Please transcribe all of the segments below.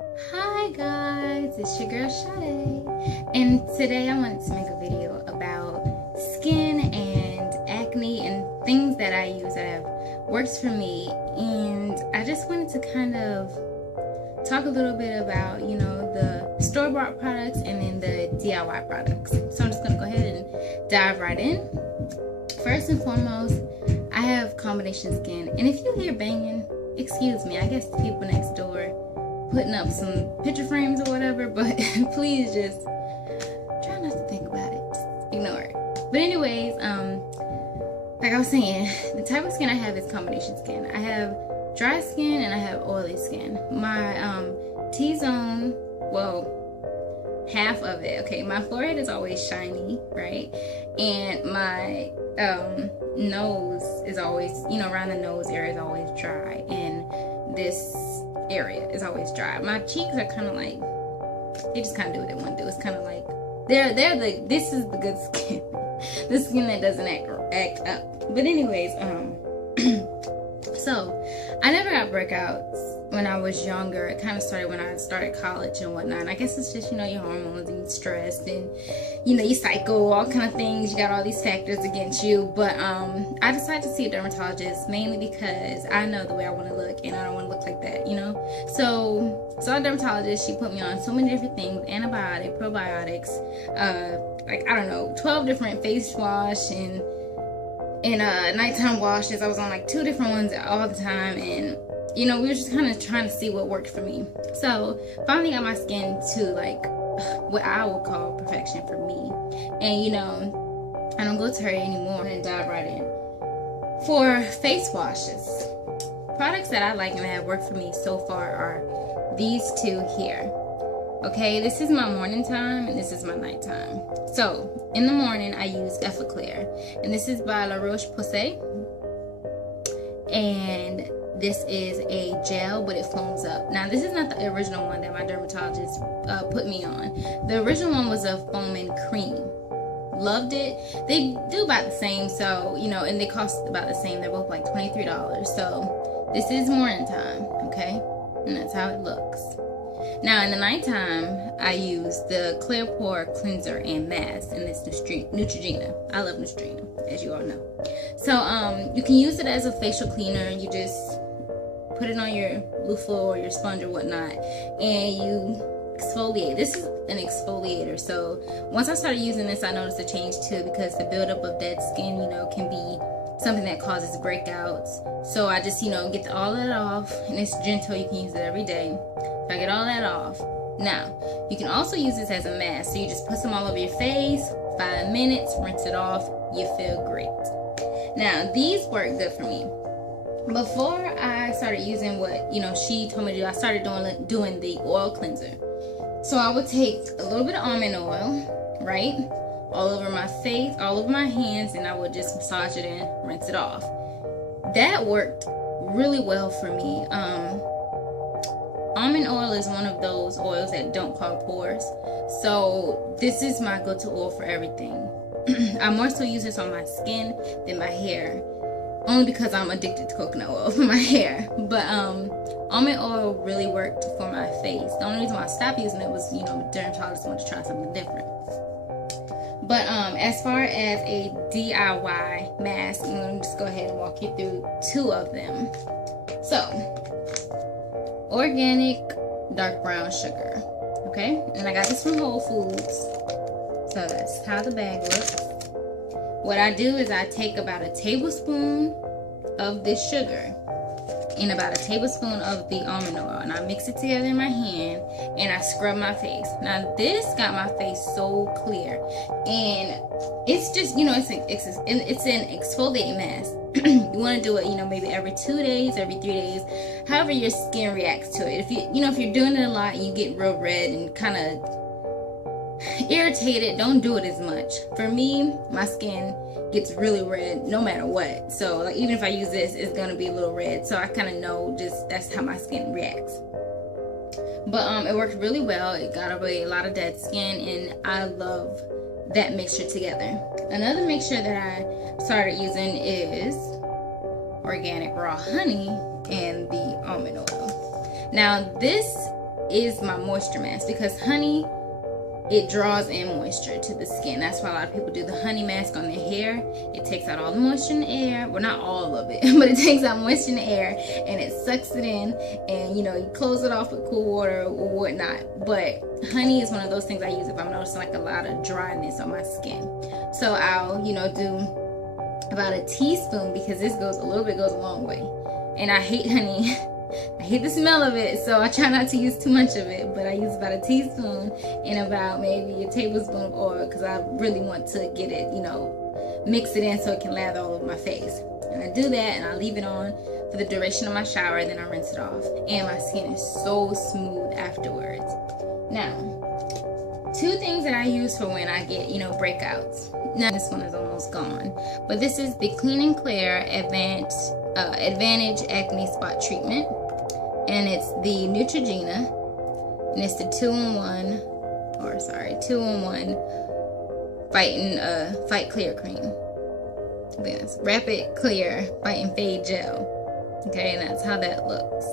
Hi guys, it's your girl Sade, and today I wanted to make a video about skin and acne and things that I use that have worked for me. And I just wanted to kind of talk a little bit about, the store-bought products and then the DIY products. So I'm just gonna go ahead and dive right in. First and foremost, I have combination skin, and if you hear banging, excuse me, I guess the people next door putting up some picture frames or whatever, but please just try not to think about it. Just ignore it. But anyways, like I was saying, the type of skin I have is combination skin. I have dry skin and I have oily skin. My T-zone, well, half of it, okay, my forehead is always shiny, right? And my nose is always, around the nose area is always dry, and this area is always dry. My cheeks are kind of like, they just kind of do what they want to do. It's kind of like this is the good skin, the skin that doesn't act up. But anyways, so I never got breakouts when I was younger. It kind of started when I started college and whatnot. And I guess it's just, your hormones and stress and, you cycle, all kind of things. You got all these factors against you. But I decided to see a dermatologist mainly because I know the way I want to look and I don't want to look like that, So a dermatologist, she put me on so many different things, antibiotic, probiotics, 12 different face wash and nighttime washes. I was on like 2 different ones all the time, and we were just kind of trying to see what worked for me. So finally got my skin to like what I would call perfection for me, and I don't go to her anymore. And dive right in for face washes. Products that I like and that have worked for me so far are these 2 here. Okay, this is my morning time and this is my nighttime. So in the morning I use Effaclear, and this is by La Roche-Posay, and this is a gel, but it foams up. Now this is not the original one that my dermatologist put me on. The original one was a foaming cream. Loved it. They do about the same, so and they cost about the same. They're both like $23. So this is morning time, okay, and that's how it looks. Now in the nighttime, I use the Clear Pore Cleanser and Mask in this Neutrogena. I love Neutrogena, as you all know. So you can use it as a facial cleaner. You just put it on your loofah or your sponge or whatnot, and you exfoliate. This is an exfoliator. So once I started using this, I noticed a change too, because the buildup of dead skin, can be something that causes breakouts. So I just, get all that off, and it's gentle. You can use it every day. So I get all that off. Now, you can also use this as a mask. So you just put some all over your face, 5 minutes, rinse it off, you feel great. Now, these work good for me. Before I started using what, she told me to do, I started doing the oil cleanser. So I would take a little bit of almond oil, right? All over my face, all over my hands, and I would just massage it in, rinse it off. That worked really well for me. Almond oil is one of those oils that don't clog pores. So this is my go-to oil for everything. I more so use this on my skin than my hair, only because I'm addicted to coconut oil for my hair. But almond oil really worked for my face. The only reason why I stopped using it was, dermatologists wanted to try something different. But as far as a DIY mask, I'm going to just go ahead and walk you through 2 of them. So, organic dark brown sugar, okay? And I got this from Whole Foods. So that's how the bag looks. What I do is I take about a tablespoon of this sugar and about a tablespoon of the almond oil, and I mix it together in my hand and I scrub my face. Now this got my face so clear, and it's just, it's an exfoliating mask. You want to do it, maybe every 2 days, every 3 days, however your skin reacts to it. If if you're doing it a lot and you get real red and kind of irritated, don't do it as much. For me, my skin gets really red no matter what. So like even if I use this, it's gonna be a little red. So I kind of know just that's how my skin reacts. But it worked really well. It got away a lot of dead skin, and I love that mixture together. Another mixture that I started using is organic raw honey and the almond oil. Now this is my moisture mask, because honey, it draws in moisture to the skin. That's why a lot of people do the honey mask on their hair. It takes out all the moisture in the air. Well, not all of it, but it takes out moisture in the air and it sucks it in, and you close it off with cool water or whatnot. But honey is one of those things I use if I'm noticing like a lot of dryness on my skin. So I'll do about a teaspoon, because this goes a long way. And I hate honey. I hate the smell of it, so I try not to use too much of it, but I use about a teaspoon and about maybe a tablespoon of oil, because I really want to get it, mix it in so it can lather all over my face. And I do that, and I leave it on for the duration of my shower, and then I rinse it off. And my skin is so smooth afterwards. Now, 2 things that I use for when I get, breakouts. Now, this one is almost gone, but this is the Clean and Clear Advantage Acne Spot Treatment, and it's the Neutrogena, and it's the 2-in-1 Fight Clear Cream. I think that's Rapid Clear Fight and Fade Gel. Okay, and that's how that looks.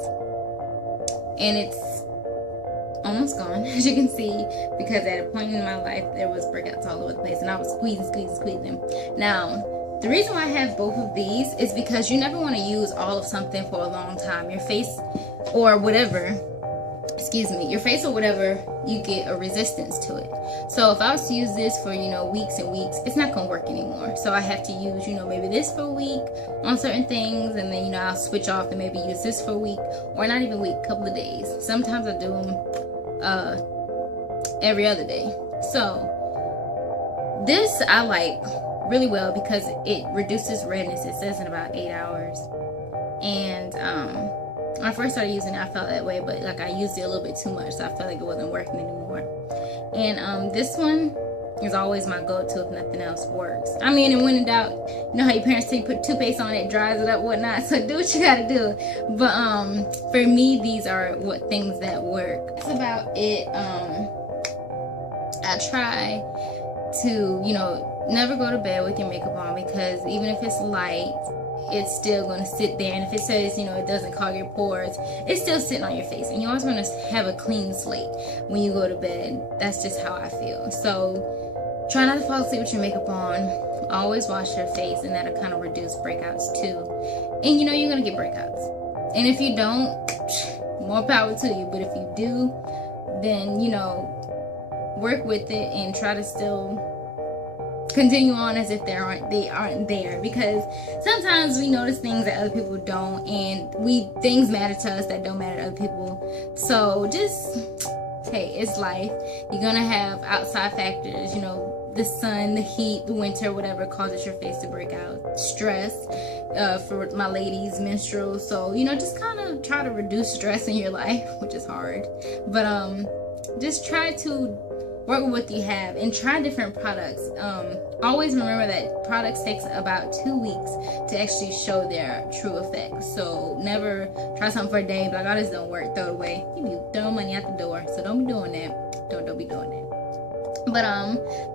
And it's almost gone, as you can see, because at a point in my life there was breakouts all over the place, and I was squeezing. Now, the reason why I have both of these is because you never want to use all of something for a long time. Your face or whatever, you get a resistance to it. So if I was to use this for, weeks and weeks, it's not going to work anymore. So I have to use, maybe this for a week on certain things, and then, I'll switch off and maybe use this for a week, or not even a week, a couple of days. Sometimes I do them every other day. So this I like really well because it reduces redness. It says in about 8 hours. And when I first started using it, I felt that way, but like I used it a little bit too much, so I felt like it wasn't working anymore. And this one is always my go-to if nothing else works. I mean, and when in doubt, you know how your parents say you put toothpaste on it, dries it up, whatnot. So do what you gotta do. But for me, these are what things that work. That's about it. I try to, never go to bed with your makeup on, because even if it's light, it's still going to sit there. And if it says, it doesn't clog your pores, it's still sitting on your face. And you always want to have a clean slate when you go to bed. That's just how I feel. So try not to fall asleep with your makeup on. Always wash your face, and that'll kind of reduce breakouts too. And you're going to get breakouts. And if you don't, more power to you. But if you do, then, work with it and try to still continue on as if they aren't there, because sometimes we notice things that other people don't, and things matter to us that don't matter to other people. So just, hey, it's life. You're gonna have outside factors, the sun, the heat, the winter, whatever causes your face to break out. Stress, for my ladies, menstrual. So just kind of try to reduce stress in your life, which is hard, but just try to work with what you have and try different products. Always remember that products takes about 2 weeks to actually show their true effect. So never try something for a day and be like, oh, this don't work, throw it away. You be throwing money out the door. So don't be doing that. Don't be doing that. But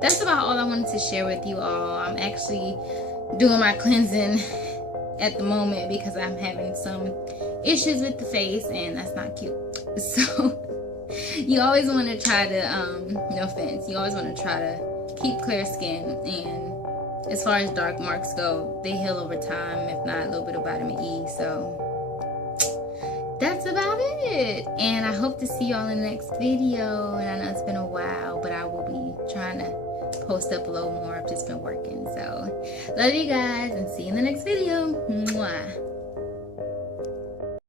that's about all I wanted to share with you all. I'm actually doing my cleansing at the moment because I'm having some issues with the face, and that's not cute. So you always want to try to, no offense, you always want to try to keep clear skin. And as far as dark marks go, they heal over time, if not a little bit of vitamin E. So that's about it. And I hope to see y'all in the next video. And I know it's been a while, but I will be trying to post up a little more. I've just been working. So love you guys, and see you in the next video. Mwah.